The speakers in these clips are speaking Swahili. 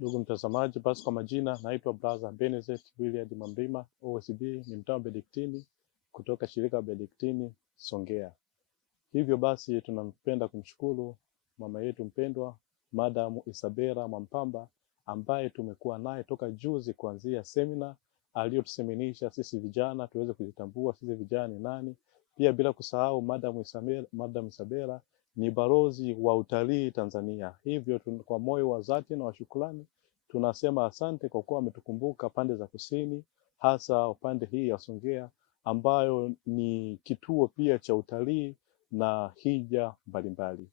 Ndugu mtazamaji, basi kwa majina naitwa Brother Benezet William Mamrima, OSB, ni mtawa Benediktini kutoka shirika Benediktini Songea. Hivyo basi tunampenda kumshukuru mama yetu mpendwa Madam Isabella Mwampamba ambaye tumekuwa naye toka juzi kuanzia semina aliyotuseminisha sisi vijana tuweze kujitambua sisi vijana ni nani. Pia bila kusahau Madam Isabella ni balozi wa utalii Tanzania. Hivyo kwa moyo wa dhati na wa shukrani tunasema asante kwa kuwa ametukumbuka pande za kusini, hasa pande hii ya Songea ambayo ni kituo pia cha utalii na hija mbalimbali.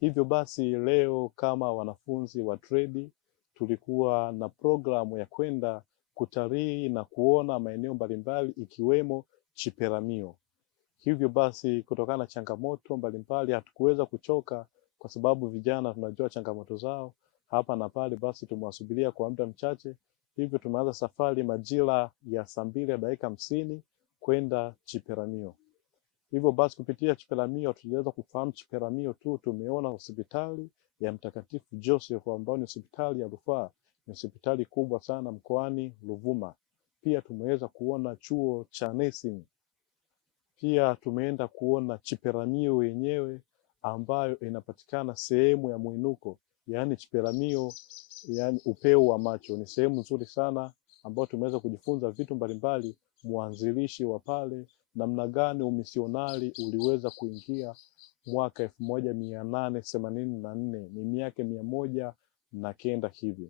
Hivyo basi leo kama wanafunzi wa trade tulikuwa na programu ya kwenda kutalii na kuona maeneo mbalimbali ikiwemo Chiperamio. Hivyo basi kutokana na changamoto mbalimbali hatukuweza kuchoka kwa sababu vijana tunajua changamoto zao hapa na pale, basi tumewasubiria kwa muda mchache. Hivyo tumeanza safari majira ya 2:50 kwenda Chiperamio. Hivyo basi kupitia Chiperamio tuliweza kufahamu Chiperamio tu, tumeona hospitali ya Mtakatifu Joseph ambayo ni hospitali ya rufaa, ni hospitali kubwa sana mkoani Ruvuma. Pia tumeweza kuona chuo cha nursing. Pia tumeenda kuona Chiperamio yenyewe ambayo inapatikana sehemu ya mwinuko, yani Chiperamio, yani upeo wa macho. Ni sehemu nzuri sana ambayo tumeweza kujifunza vitu mbalimbali, mwanzilishi wa pale, namna gani umisionari uliweza kuingia mwaka 1884, ni miaka 109 hivyo.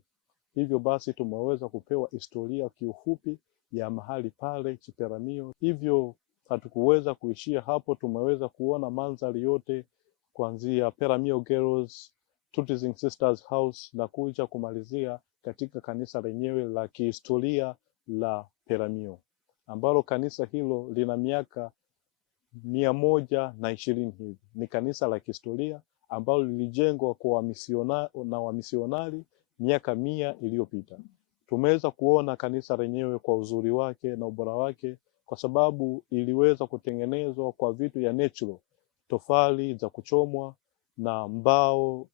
Hivyo basi tumeweza kupewa historia kiufupi ya mahali pale Chiperamio. Hivyo hatukuweza kuishia hapo, tumeweza kuona mandhari yote kuanzia Peramio Girls, Tutizing Sisters House na kuja kumalizia katika kanisa lenyewe la kihistoria la Peramio, ambalo kanisa hilo lina miaka 120 hivi. Ni kanisa la kihistoria ambalo lilijengwa kwa wamisionari miaka 100 iliyopita. Tumeweza kuona kanisa lenyewe kwa uzuri wake na ubora wake kwa sababu iliweza kutengenezwa kwa vitu ya natural, tofali za kuchomwa na mbao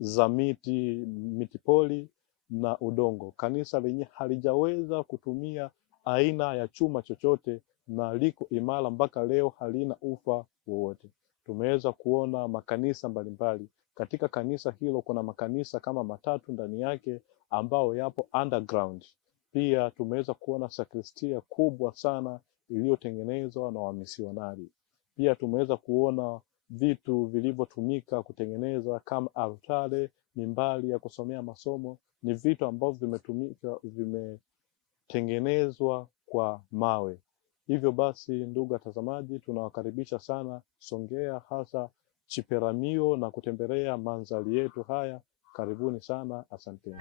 za miti poli na udongo. Kanisa lenye halijaweza kutumia aina ya chuma chochote na liko imara mpaka leo, halina ufa wowote. Tumeweza kuona makanisa mbalimbali. Katika kanisa hilo kuna makanisa kama 3 ndani yake ambao yapo underground. Pia tumeweza kuona sakristia kubwa sana iliyotengenezwa na wamisionari. Pia tumeweza kuona vitu vilivyotumika kutengeneza kama altare, mimbari ya kusomea masomo. Ni vitu ambavyo vimetengenezwa kwa mawe. Hivyo basi ndugu watazamaji, tunawakaribisha sana Songea, hasa Chiperamio, na kutembelea mandhari yetu haya. Karibuni sana, asanteni.